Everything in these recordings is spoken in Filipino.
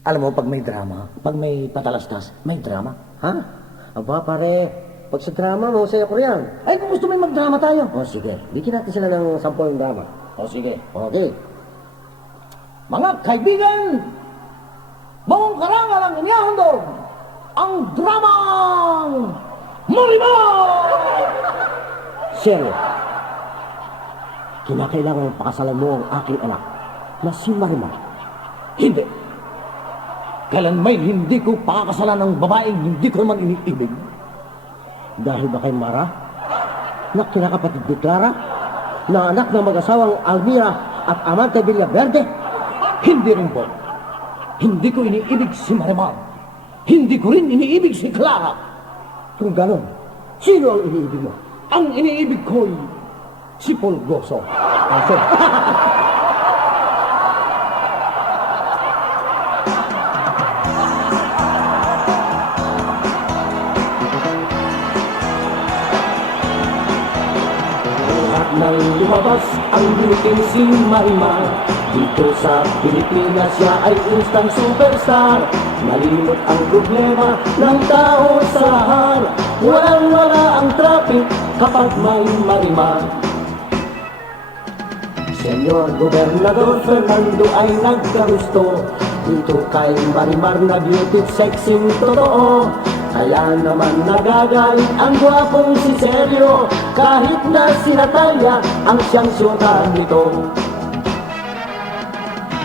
Alam mo, pag may drama, pag may patalastas, may drama. Ha? Aba, pare, pag sa drama, masaya ko riyan. Ay, kung gusto mo magdrama tayo. O sige, bigyan natin sila ng 10 drama. O sige. Okay. Mga kaibigan, buong karangal ang inihahandog ang dramang Marimar! Seryo, kinakailangan pakasalan mo ang aking anak na si Marimar. Hindi. Kailan may hindi ko pakakasalan ng babaeng hindi ko naman iniibig. Dahil ba kay Mara, na kinakapatid ni Clara, na anak ng mag-asawang Almira at Amante Villaverde? Hindi rin po. Hindi ko iniibig si Marimar. Hindi ko rin iniibig si Clara. Kung ganon, sino ang iniibig mo? Ang iniibig ko'y si Pulgoso. Aso. Nang lumabas ang luting si Marimar, dito sa Pilipinas siya ay instang superstar. Nalimot ang problema ng tao sa lahat. Walang-wala ang traffic kapag may Marimar. Senyor Gobernador Fernando ay nagkagusto dito kay Marimar na beauty sexy totoo. Kaya naman nagagalit ang gwapong si Sergio, kahit na si Natalia ang siyang syutan nito.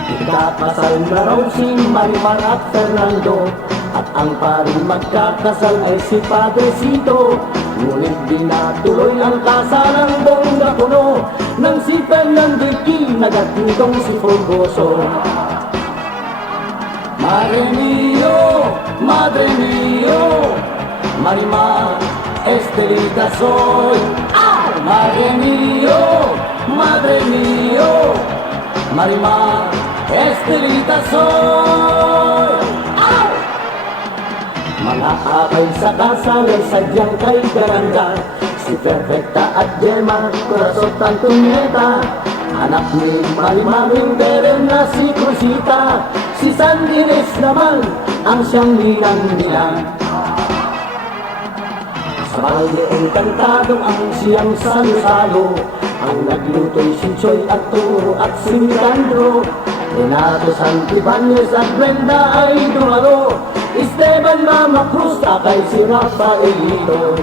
Ikakasal na raw si Marimar at Fernando, at ang paring magkakasal ay si Padrecito. Ngunit di natuloy ang kasalang bongga kuno nang si Fernando kinagat nitong si Fulgoso. Madre mio, Marimar, Estelita soy. ¡Ay! Madre mio, Marimar, Estelita soy. ¡Ay! Mga akay sa kasal ay sadyang kay Garanga, si Perfecta at Gemma, Corazon Antonieta. Anak ni Marimar Rinderen na si Cruzita, si San Ines naman ang siyang ninang. Sa balde encantado ang siyang salo-salo, ang nagluto'y si Choy at Turo at si Mirandro. Renato Santibanez at Brenda ay dumalo, Esteban Mama Cruz akay si Rafaelito.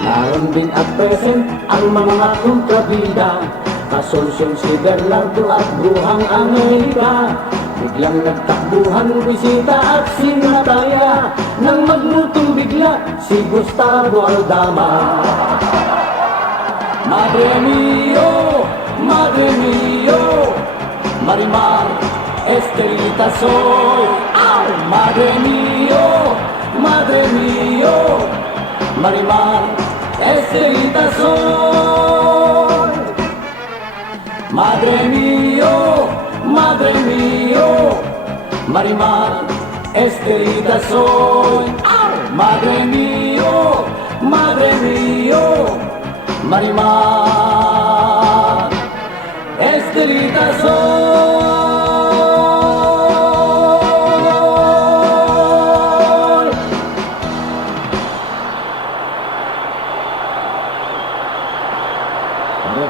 Naroon din at present ang mga kontrabida, Kasolsyon si Berlardo at Bruhang Amerika. Biglang nagtakbuhan bisita at si Natalia, nang maglutong bigla si Gustavo Aldama. Madre mio, Marimar, Estelita soy. ¡Ay! Madre mio, Marimar, Estelita soy. Madre mio, Marimar, Estelita soy. ¡Ay! Madre mio, Marimar, Estelita soy.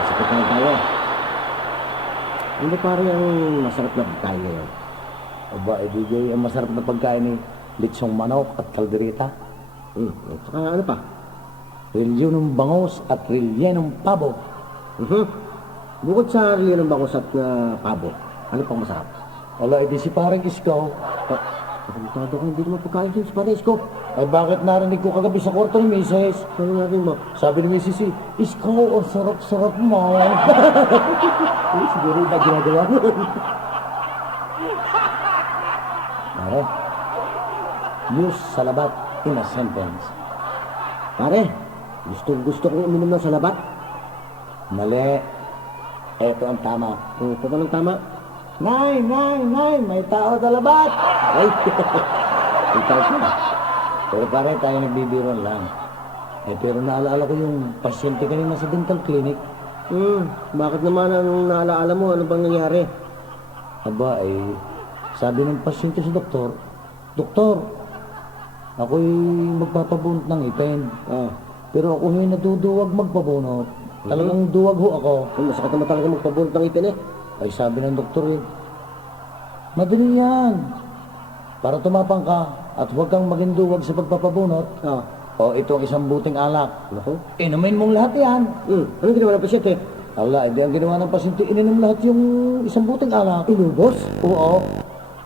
Sakit na tayo. Ano pare ang masarap na pagkain ngayon? Aba, DJ, ang masarap na pagkain ni litsong manok at kaldereta. Saka ano pa? Rilyo ng bangos at rilye ng pabo. Bukod sa rilyo ng bangos at pabo, ano pang masarap? Wala, edi si parang Isko. Nakalitado ko hindi naman pagkain sa Paris ko. Ay bakit narinig ko kagabi sa kwarto ni Mrs.? Ano natin mo? Sabi ni Mrs. Isko, ang sarap-sarap mo. Siguro ba ginagawa mo? Pare, use salabat in a sentence. Pare, gusto kong uminom ng salabat. Mali. Ito ang tama. Ito ba ng tama? Nay, may tao sa labat. Ay, ikaw ko. Pero pare, tayo nagbibiro lang. Pero naalala ko yung pasyente kanina sa dental clinic. Bakit naman anong naalaala mo? Ano bang nangyari? Aba, Sabi ng pasyente sa doktor, Doktor, ako'y magpapabunot ng ipin. Pero ako hindi naduduwag magpabunot. Talagang duwag ho ako. Masakit naman talaga magpabunot ng ipin eh. Ay sabi ng doktor eh, madali yan. Para tumapang ka at huwag kang maging duwag sa pagpapabunot. O itong isang buting alak. Naku. Inumin mong lahat yan. Anong ginawa ng pasyente? Ala, hindi ang ginawa ng pasyente, ininom lahat yung isang buting alak. Inubos? Oo.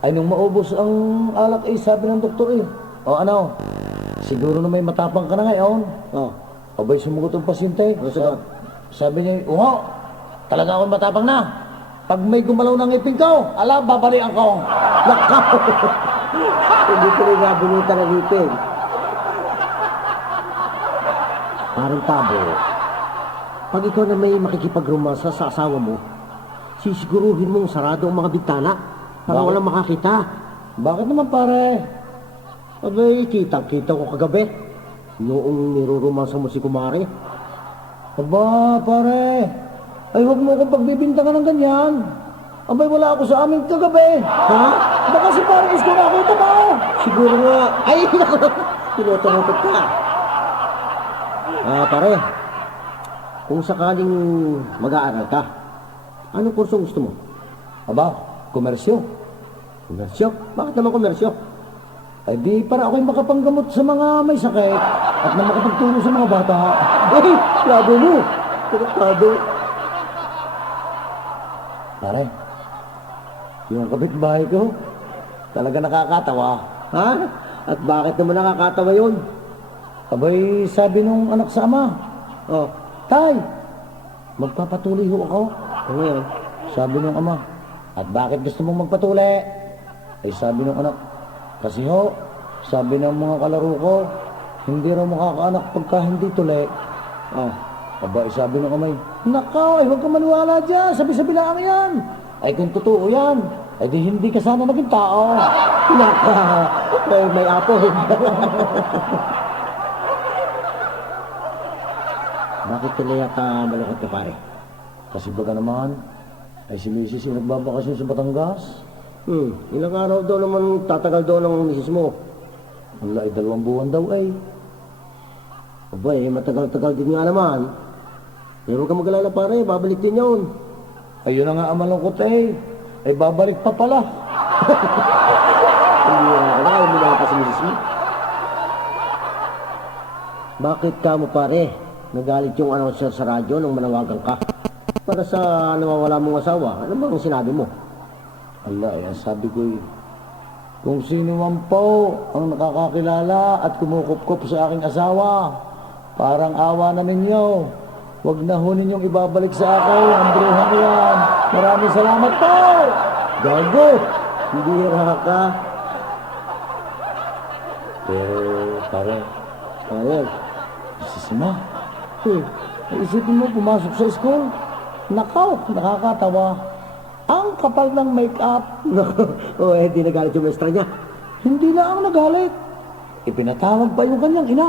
Ay nung maubos ang alak eh, sabi ng doktor eh. O ano, siguro na may matapang ka na ngayon. Abay sumugot ang pasyente. Sabi niya, uho, talaga ako matapang na. Pag may gumalaw ng ngipin ko, ala, babalian ko. Nakaw! Hindi ko rin nabunutan ng ipin. Parang tabo. Pag ikaw na may makikipagromasa sa asawa mo, sisiguruhin mong sarado ang mga bintana para Bakit? walang makakita. Bakit naman pare? Abay, kitang-kita ko kagabi. Noong nirurumasa mo si Kumari. Aba, pare. Ay, huwag mo akong pagbibintangan ng ganyan. Abay, wala ako sa amin kagabi. Ha? Baka si pare Isko na ako ito ba? Siguro nga. Ay, naku! Tinutunutot ka. Pare. Kung sakaling mag-aaral ka, anong kurso gusto mo? Aba, komersyo. Komersyo? Bakit naman komersyo? Ay di para ako'y makapanggamot sa mga may sakit at na makapagtulong sa mga bata. Ay, labo mo. Delikado. Pare, yung kapitbahay ko, talaga nakakatawa. Ha? At bakit naman nakakatawa yun? Abay, sabi nung anak sa ama, Tay, magpapatuloy ho ako. Ano yun? Sabi nung ama, at bakit gusto mong magpatuli? Ay sabi nung anak, kasi ho, sabi ng mga kalaro ko, hindi raw makakaanak pagka hindi tuli. Aba, sabi ng amay, nakaw, ay huwag ka maniwala dyan, sabi-sabi lang yan. Ay kung totoo yan, ay di hindi ka sana naging tao. Naka, may apo. Bakit tuloy ka malungkot ka pare? Kasi baga naman, ay si Mrs. yung nagbabakasyon sa Batangas. Ilang araw daw naman tatagal doon ang misis mo? Wala, ay 2 buwan daw ay. Abay, matagal-tagal din nga naman. Pero huwag ka mag-alala pare, babalik din yun. Ayun na nga ang malungkot eh. Ay babalik pa pala. Hindi na ayaw mo na pa sa misis mo. Bakit ka mo pare? Nagalit yung announcer sa radyo nung manawagan ka. Para sa nawawala mong asawa, ano bang sinabi mo? Ala, yan sabi ko eh. Kung sino man po ang nakakakilala at kumukupkup sa aking asawa, parang awa na ninyo. Huwag na ho ninyong ibabalik sa akin ang bruhang yan. Maraming salamat po! Gago! Hindi ka. Pare, Ayun. sisima. Isipin mo, pumasok sa school. Nakaw, nakakatawa. Ang kapal ng make-up. Di nagalit yung maestra niya. Hindi na ang nagalit. Ipinatawag pa yung kanyang ina.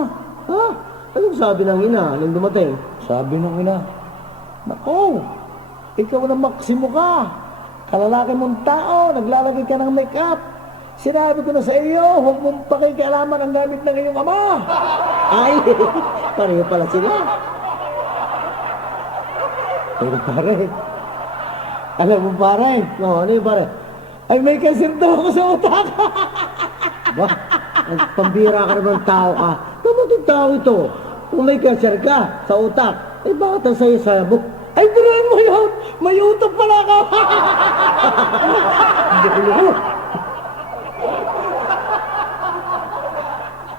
Ha? Anong sabi ng ina nung dumating? Sabi nung ina, Nako, ikaw na maksimo ka. Kalalaki mong tao, naglalagay ka ng make-up. Sinabi ko na sa iyo, huwag mong pakikialaman ang gamit ng iyong ama. Ay, pareho pala sila. Pero pare, alam mo pare, Ano yung pare? ay may kasir daw ako sa utak. Ba? Ang pambira ka naman tao ka. Namatong tao ito. Kung may cancer ka sa utak, bakit ang sayo sa buk? Ay, biruin mo yun! May utok pala ka! Hindi ko luho.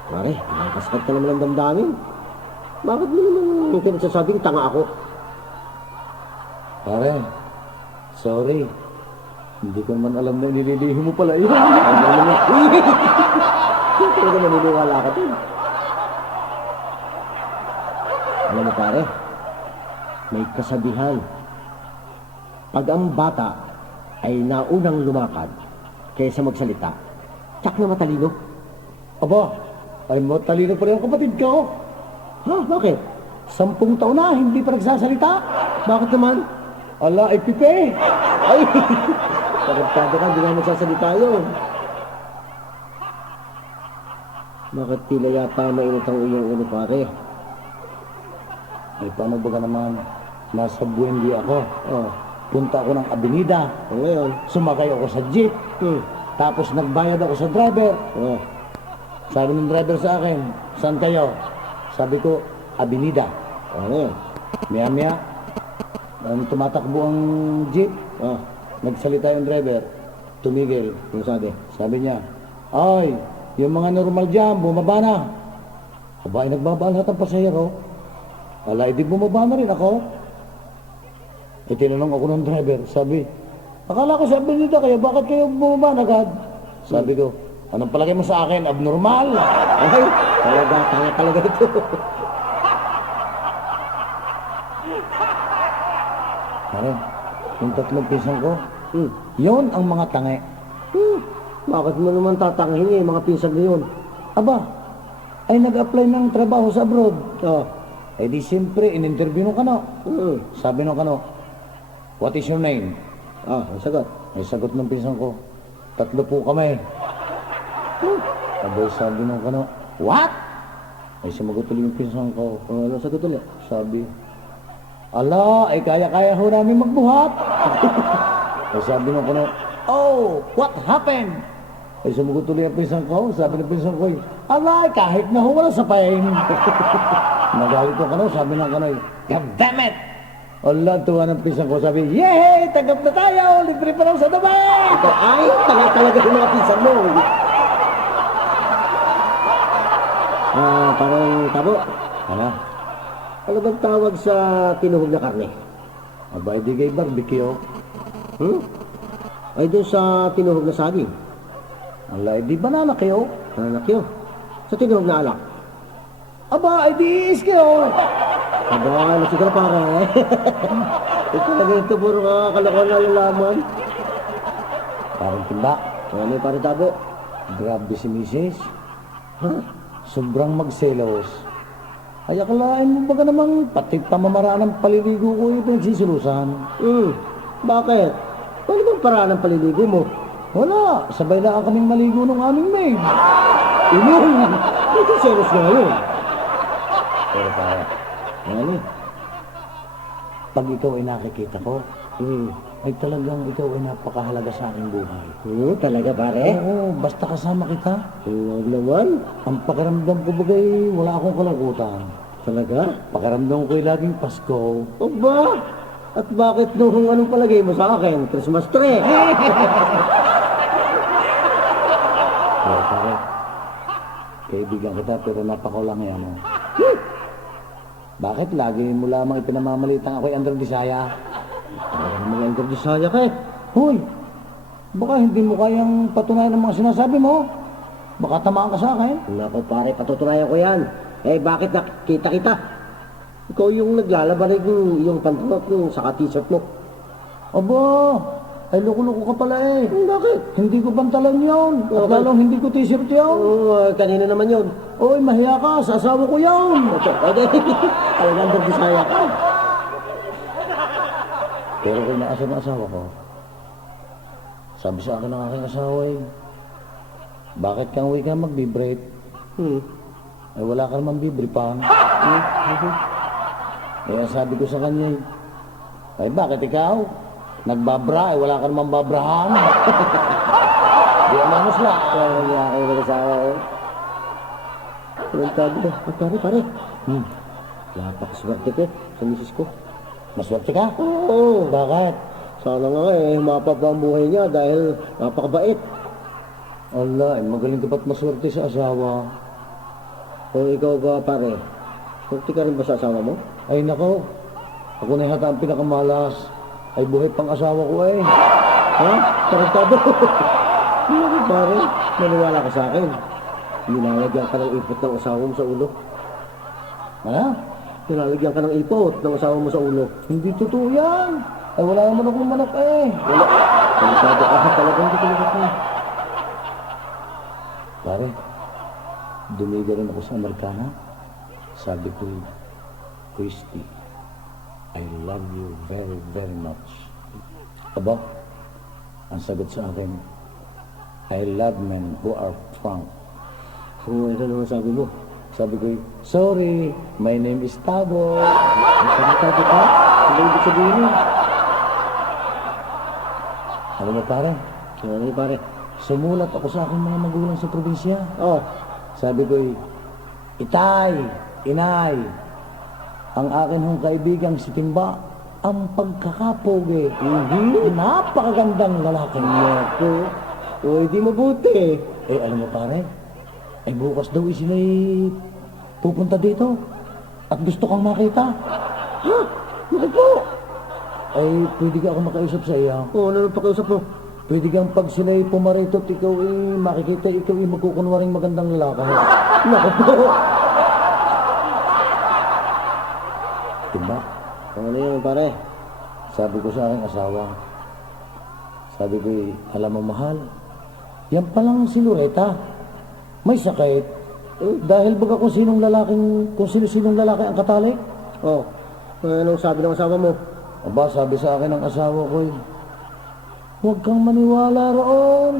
Pare, nakakasakit ka naman ang damdamin. Bakit mo naman kinasasabing tanga ako? Pare, sorry. Hindi ko naman alam na nililihi mo pala yun. Talaga maniniwala ka din. Alam mo pare, may kasabihan. Pag ang bata ay naunang lumakad kaysa magsalita, tsak na matalino. Aba, ay matalino pa rin ang kapatid ko. Ha? Bakit? 10 taon na, hindi pa nagsasalita. Bakit naman? Ala, ay pipe. Ay, Tarantado ka, hindi na magsasalita yun. Bakit tila yata mainit ang iyong ulo, pare? Ay, paano ba ka naman? Nasa Buendia ako. Oh, Punta ako ng Avenida. ngayon. Sumakay ako sa jeep. Tapos nagbayad ako sa driver. Oh, Sabi ng driver sa akin, saan kayo? Sabi ko, Avenida. ngayon. Maya-maya, tumatakbo ang jeep. Oh, Nagsalita yung driver. Tumigil. yung sabi. Sabi niya, ay, yung mga normal dyan, bumaba na. Aba, ay nagbaba lahat ng pasahero. Ala, edi bumaba na rin ako. E tinanong ako ng driver, sabi, akala ko sa Avenida kayo, bakit kayo bumaba na agad? Sabi ko, anong palagay mo sa akin, abnormal? Ay, talaga, tanga talaga ito. Pare, yung tatlong pisang ko, Hmm. yon ang mga tangi. Bakit mo naman tatanghin mga pinsan na yun? Aba, ay nag-apply ng trabaho sa abroad. Oh, Eh di siyempre, in-interview nung kano. hmm. Sabi nung kano, what is your name? Ang sagot. Ay sagot ng pinsan ko, 3 po kami. Abay sabi nung kano, what? Ay sumagot ulit yung pinsan ko. Anong sagot ulit? Sabi, ala, ay kaya-kaya ho namin magbuhat. Ay sabi nung kano, oh, what happened? Ay sumagot ulit yung pinsan ko. Sabi ng pinsan ko, ala, ay kahit na ho, wala sa pain. Nagalit ko kano, sabi ng kano, God damn it! Ala, tuwa ng pinsan ko, sabi, yay! Tanggap na tayo! Libre pa raw sa Dubai! Ito, ay, tanga talaga yung mga pinsan mo. Parang tabo. Ano? Ano bang tawag sa tinuhog na karne? Aba, di kay barbecue. Ay, doon sa tinuhog na saging. Ala, di banana kayo? Anak yun. Sa tinuhog na alak. Aba, di is kayo! Aba, ano siguro pare? Ito talaga ito, puro kakalakuan na lalaman. Parang timba. Ano yung pare tabo? Grabe si Mrs. Sobrang magselos. Ay, akalain mo ba namang pati pamamaraan ng paliligo ko yung pinagsisilusan? Bakit? Ano bang paraan ng paliligo mo? Wala, sabay lang kaming maligo ng aming maid. Inom! Ito selos nga yun. Pero para, Ano? pag ikaw ay nakikita ko, ay talagang ikaw ay napakahalaga sa aking buhay. Talaga pare? Oo, basta kasama kita. Huwag naman. Ang pakiramdam ko bagay, wala akong kalakutan. Talaga? Pakiramdam ko'y laging Pasko. Aba! At bakit nung anong palagay mo sa akin? Christmas tree! Pero pare, kaibigan kita pero napakawalang yan mo. Bakit lagi mo lamang ipinamamalitang ako'y Andrew Disaya? Talaga naman yung Bisaya ka eh. Hoy, baka hindi mo kayang patunayan ang mga sinasabi mo. Baka tamaan ka sa akin. Naku pare, patutunayan ko yan. Eh bakit nakita kita? Ikaw yung naglalaban yung pantalot yung saka t-shirt mo. Aba, ay loko-loko ka pala eh. Bakit? Hindi ko pantalan yun. At Okay. lalong hindi ko t-shirt yun. Kanina naman yun. Oy, mahiya ka, sa asawa ko yun. Talagang ang Bisaya ka. Pero kung naasar ng asawa ko, sabi sa akin ng aking asawa eh, bakit kang uwi ka mag-vibrate? Ay wala ka naman vibripang. Kaya sabi ko sa kanya, ay bakit ikaw? Nagbabra, ay wala ka naman babrahan. Di amanos lang. Kaya kayo mag-asawa ko. Sabi ko, pare. Napakaswerte ko sa misis ko. Maswerte ka? Oo. Bakit? Sana nga humapa pa ang buhay niya dahil napakabait. Allah, magaling ka ba't maswerte sa asawa? Kung ikaw ba pare, swerte ka rin ba sa asawa mo? Ay nako, ako na yata ang pinakamalas. Ay buhay pang asawa ko eh. Ha? Tarantado. Hindi pare, maniwala ka sa akin. Nilalagyan ka ng ipot ng asawa mo sa ulo. Ano? Nilalagyan ka ng ipot ng asawa mo sa ulo. Hindi totoo yan. Ay wala naman akong manok eh. Wala. Tarantado ka. Talagang hindi talaga ka. Pare, dumiga rin ako sa Amerikana. Sabi ko, Christy, I love you very, very much. Aba, Ang sagot sa akin, I love men who are frank. Ano naman sabi mo? Sabi ko, sorry, my name is Tabo. Sabi ka? Ano ibig sabihin mo? Alam mo pare, Ano yun, pare? sumulat ako sa aking mga magulang sa probinsya. Oh, Sabi ko, itay, inay, ang akin hong kaibigang si Timba, ang pagkakapoge. Napakagandang lalaki. naku. O, hindi mabuti. Eh, alam mo pare, bukas daw sina'y pupunta dito at gusto kang makita. Ha? Bakit po? Ay, pwede ka ako makausap sa iya. O, ano nang pakiusap mo? Pwede kang pag sila'y pumarito at ikaw makikita ikaw magkukunwaring magandang lalaki. Naku po. Timba, Ano yun, pare? sabi ko sa aking asawa, sabi ko, alam mo mahal, yan palang si Loretta, may sakit. Dahil baga kung sino-sinong lalaki ang katali. Oh, anong sabi ng asawa mo? Aba, sabi sa akin ng asawa ko, huwag kang maniwala roon.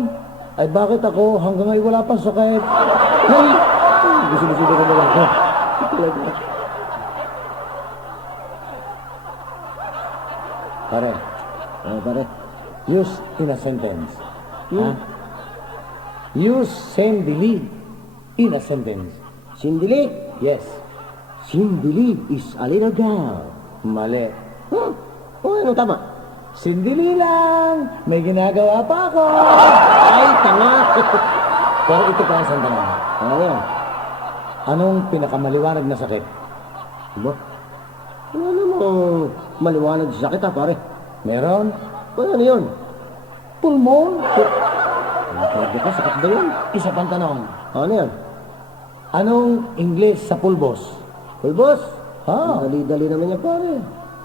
Ay bakit ako hanggang ngayon wala pang sakit? Hey! Gusto-gusto ka na lang. Talaga. Pare, Pare. use in a sentence. Ha? Use sendili in a sentence. Sindili. Yes. Sindili is a little girl. Mali. Huh? O, ano tama? Sindili lang. May ginagawa pa ako. Ay, tanga. Pero ito pa ang sandalan. Ano yan? Anong pinakamaliwanag na sakit? Ba? Ano mo maliwanag sa sakit ha, pare? Meron? Ano yun? Pulmon. Pwede ka, sakit ba yun? Isa pang tanong. Ano yan? Anong English sa pulbos? Pulbos? Ha? Dali-dali naman yan, pare.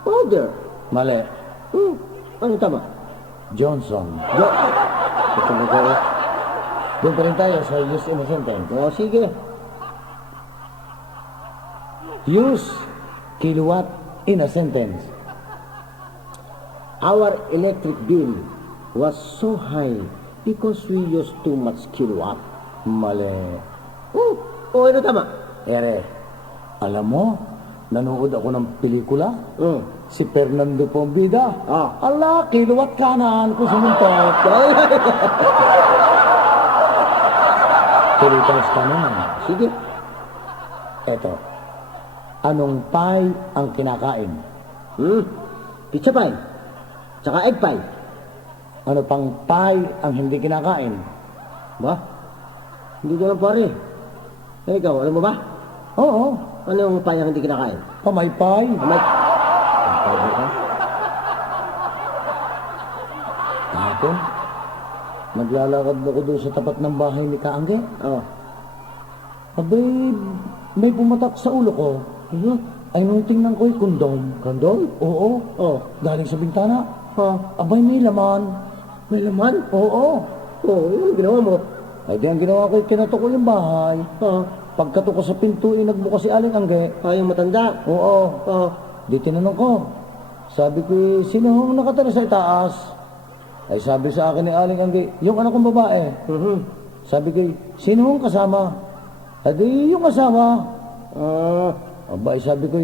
Powder. Mali. Ano tama? Johnson. Ito na ko. Doon pa rin tayo sa use in a sentence. O, sige. Use kilowatt in a sentence. Our electric bill was so high because we used too much kilowatt. Mali. O, ano tama? Ere, alam mo, nanood ako ng pelikula. Si Fernando Pombida. Ala, kilowatt kanan ko sumuntok. Kilowatt kanan. Sige. Eto, anong pie ang kinakain? Pizza pie. Tsaka egg pie. Ano pang pie ang hindi kinakain? Ba? Hindi ko alam, pare. Eh, ikaw, alam mo ba? Oo, Ano yung pie ang hindi kinakain? kamay pie. Pwede ka? Kahapon, naglalakad ako doon sa tapat ng bahay ni Kaangge. Oo. Abay, may pumatak sa ulo ko. Ay, nung tingnan ko'y kondom. Kondom? Oo, galing sa bintana. Abay, may laman. May laman? Oo. Yung ginawa mo? Ay, di ang ginawa ko'y kinatok ko yung bahay. Pagkatok ko sa pinto, nagbukas si Aling Angge. Yung matanda? Oo. Di tinanong ko. Sabi ko, sino ang nakatala sa itaas? Ay, sabi sa akin ni Aling Angge, yung anak kong babae. Sabi ko, sino ang kasama? Adi, yung asawa. Aba, sabi ko,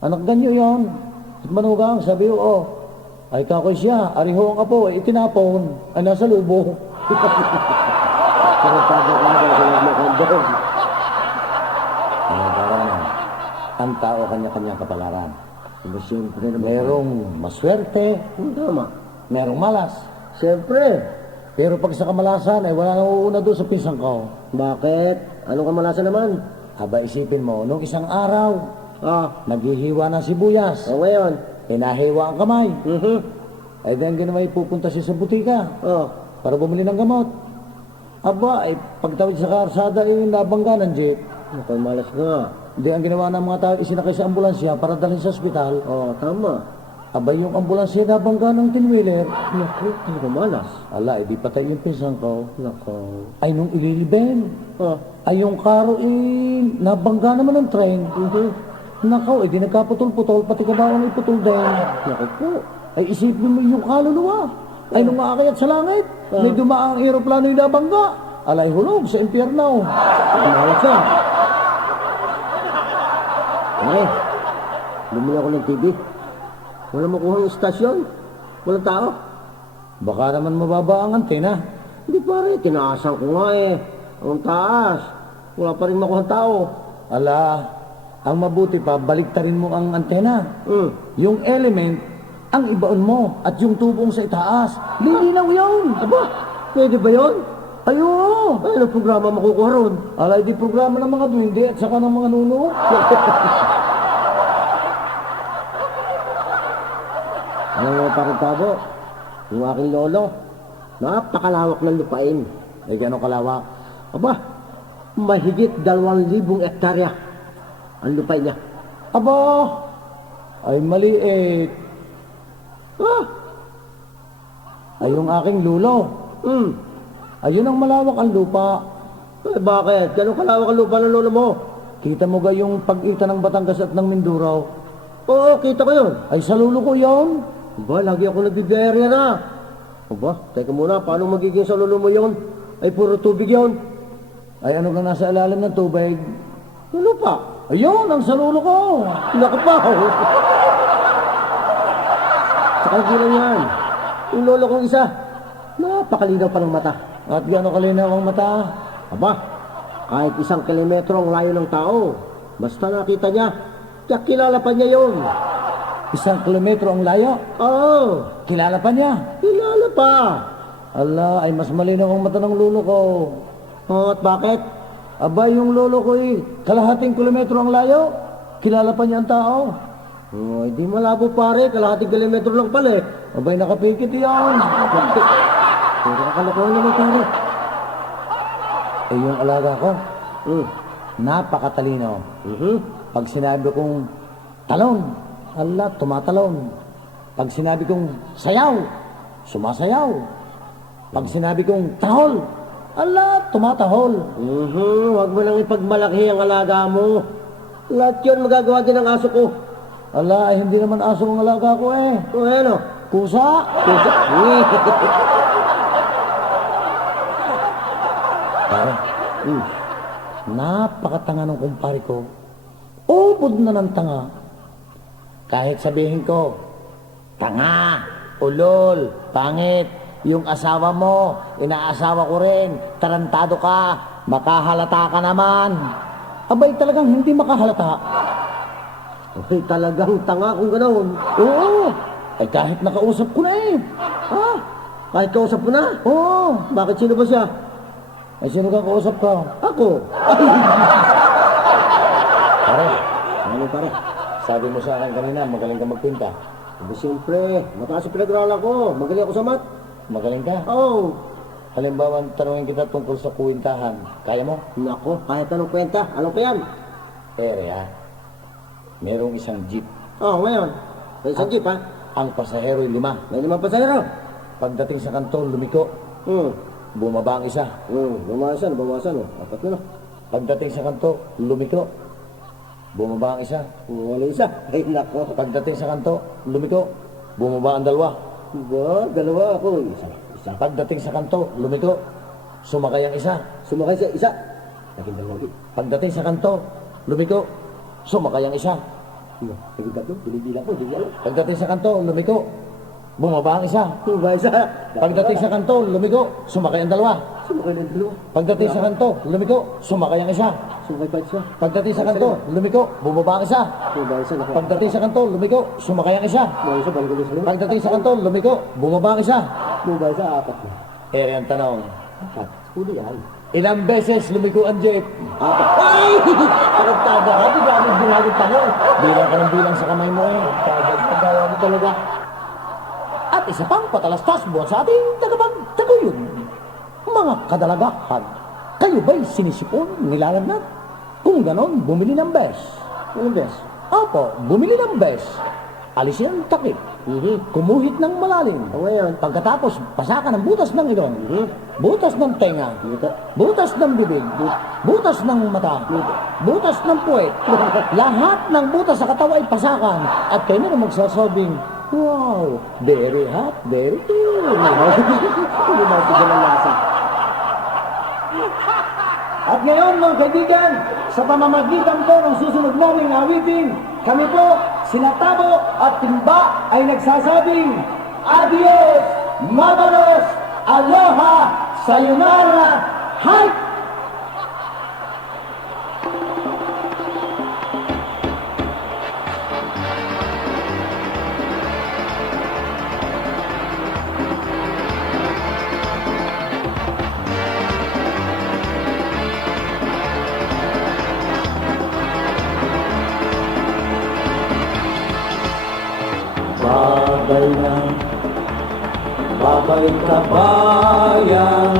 anak ganyo yan. At manugang, sabi ko, ay kakoy siya, ariho ang apo, itinapon, ay nasa lubo. Pero sabi ka na kung kondom. Ano parang, ang tao kanya-kanyang kapalaran. Siyempre naman. Merong maswerte, Tama. merong malas. Siyempre. Pero pag sa kamalasan, ay wala nang uuna doon sa pisang ko. Bakit? Anong kamalasan naman? Aba, isipin mo, nung isang araw, naghihiwa ng sibuyas, Ngayon? inahiwa ang kamay. Ay then ginawa pupunta siya sa butika para bumili ng gamot. Aba, ay pagtawid sa karsada, nabangga ng jeep. Nakoy malas nga. Di ang ginawa ng mga tao, isinakay sa ambulansya para dalhin sa ospital. Tama. Aba, yung ambulansya nabangga ng tinwheeler. Naku, talaga malas. Ala, di patay yung pinsan ko. Naku. Ay, nung ililiben. Ay, yung karo, nabangga naman ng train. Nakaw, di nagkaputol-putol, pati kabawan ay putol din. Naku po. Ay, isipin mo yung kaluluwa. Ay nung aakyat sa langit, may dumaang eroplano yung nabangga. Alay hulog sa impyerno. Tumawag siya. Pare, bumili ako ng TV. Wala makuha yung istasyon. Walang tao. Baka naman mababa ang antena. Hindi pare, tinaasan ko nga eh. Ang taas. Wala pa rin makuha tao. Ala, ang mabuti pa, baliktarin mo ang antena. Yung element, ang ibaon mo at yung tubong sa itaas. Lilinaw yun. Aba, pwede ba yun? Ay, oo. Ay, anong programa makukuha ron? Alay, di programa ng mga duwende at saka ng mga nuno. Ano nga pare Tabo? Yung aking lolo, napakalawak ng lupain. Ay, gano'ng kalawak? Aba, mahigit 2,000 hektarya ang lupain niya. Aba, ay maliit. Ay, yung aking lulo. Ayun ang malawak ang lupa. Eh, bakit? Ganun kalawak ang lupa ng lolo mo? Kita mo ga yung pag-ita ng Batangas at ng Minduraw? Oo, kita ko yun. Ay, sa lulo ko yun. Aba, lagi ako nagbibiyaya na. Aba, teka muna, paano magiging sa lolo mo yun? Ay, puro tubig yun. Ay, ano ka nasa ilalim ng tubig? Yung lupa. Ayun, ang sa lulo ko. Nakapaw. Saka hindi lang yan. Yung lolo kong isa, napakalinaw pa ng mata. At gano'ng kalinaw ang mata? Aba, kahit 1 kilometro ang layo ng tao, basta nakita niya, kaya kilala pa niya yun. 1 kilometro ang layo. Oo, Kilala pa niya. kilala pa. Ala, ay mas malinaw ang mata ng lulo ko. Oh, at bakit? Aba, yung lolo ko kalahating kilometro ang layo. Kilala pa niya ang tao. Oh, di malabo pare, kalahating kilometro lang pala eh. Abay, nakapikit yan. Pero kalokohan naman pare. Eh, yung alaga ko, Hmm. napakatalino. Mhm. Pag sinabi kong talon, ala, tumatalon. Pag sinabi kong sayaw, sumasayaw. Pag sinabi kong tahol, ala, tumatahol. Huwag mo lang ipagmalaki ang alaga mo. Lahat yun magagawa din ng aso ko. Ala, ay hindi naman aso ang alaga ko eh. O ano? Kusa. Kusa. Pare, napakatanga ng kumpare ko. Ubod na ng tanga. Kahit sabihin ko, tanga, ulol, pangit, yung asawa mo, inaasawa ko rin, tarantado ka, makahalata ka naman. Abay, talagang hindi makahalata. Ay, talagang tanga kung ganoon. Oo, ay kahit nakausap ko na eh. Kahit kausap mo na. Oo, Bakit sino ba siya? ay sino kang kausap ka? Ako. Pare, Ano pare? sabi mo sa akin kanina, magaling ka magpinta. Aba, siyempre, mataas ang pinag-aralan ko. Magaling ako sa mat. Magaling ka. Oo. Halimbawa, tanungin kita tungkol sa kuwintahan. Kaya mo? Nako, kahit anong kwenta. Alam ko yan. Area. Merong isang jeep. Oo, ngayon. May isang jeep ha. Ang pasahero ay 5. May 5 pasahero. Pagdating sa kanto, lumiko. Bumaba ang isa. Bawasan. 4 na. Pagdating sa kanto, lumiko. Bumaba ang isa. Wala isa. Ay, nako. Pagdating sa kanto, lumiko. Bumaba ang 2. Ba, dalawa ako. Isa. Pagdating sa kanto, lumiko. Sumakay ang isa. Sumakay sa isa. Naging dalawa ulit. Pagdating sa kanto, lumiko. Sumakay ang isa. Naging tatlo. Binibila ko. Hindi alam. Pagdating sa kanto, lumiko. Bumaba ang isa. Ba, isa. Pagdating sa kanto, lumiko. Sumakay ang 2. Sumakay ng dalawa. Pagdating sa kanto, lumiko. Sumakay ang isa. Sumakay pa isa. Pagdating sa kanto, lumiko. Bumaba ang isa. Ba, isa. Nako. Pagdating sa kanto, lumiko. Sumakay ang isa. Ba, isa. Balik ulit sa loob. Pagdating sa kanto, lumiko. Bumaba ang isa. Ba, isa. 4 na. Ere ang tanong, 4. Huli yan. ilang beses lumiko ang jeep? 4. Ay! Tarantado ka, di ba? Anong ginagod tanong? Bilang ka ng bilang sa kamay mo eh. Tagad mo talaga. At isa pang patalastas buwan sa ating tagapagtaguyod. Mga kadalagahan, kayo ba'y sinisipon, nilalamnat? Kung ganon, bumili ng bes. Anong bes? Opo, bumili ng bes. Alisin ang takip. Kumuhit ng malalim. O ngayon. Pagkatapos, pasakan ng butas ng ilong. Butas ng tenga. Butas ng bibig. Butas ng mata. Butas ng puwet. Lahat ng butas sa katawan ay pasakan. At kayo na magsasabing, Wow, very hot, very cool. Hindi matigal ang lasa. At ngayon mga kaibigan, sa pamamagitan po ng susunod naming awitin, kami po, sina Tabo at Timba ay nagsasabing, Adios, Mabalos, Aloha, Sayonara, Hype! Babay kabayan,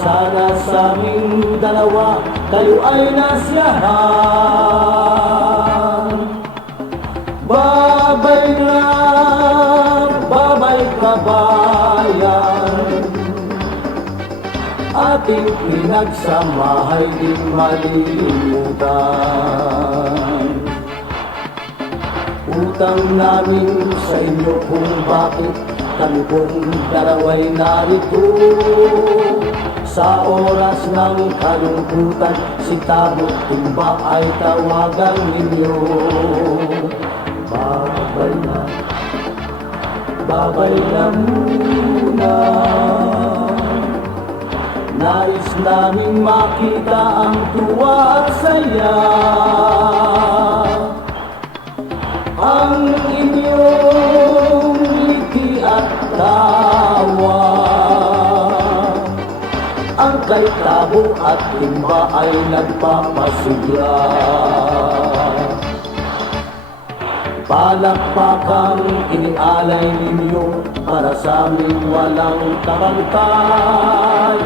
sana sa aming dalawa kayo ay nasiyahan. Babay na, babay kabayan, ating pinagsamahay di malilimutan. Utang namin sa inyo kung bakit kami pong dalawa'y narito. Sa oras ng kalungkutan, si Tabo Timba ay tawagan ninyo. Babay na muna. Nais namin makita ang tuwa at saya. Ang inyong ngiti at tawa, ang kay Tabo at Timba ay nagpapasigla. Palakpakan inialay ninyo para sa aming walang kamantay.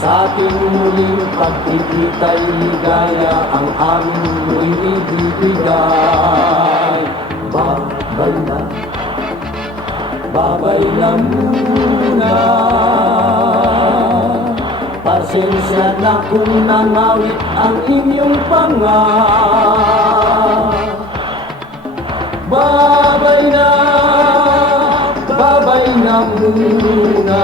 Sa ating muling pagkikita'y ligaya ang aming muling ibibigay. Babay na muna. Pasensya na kung nangawit ang inyong panga. Babay na muna.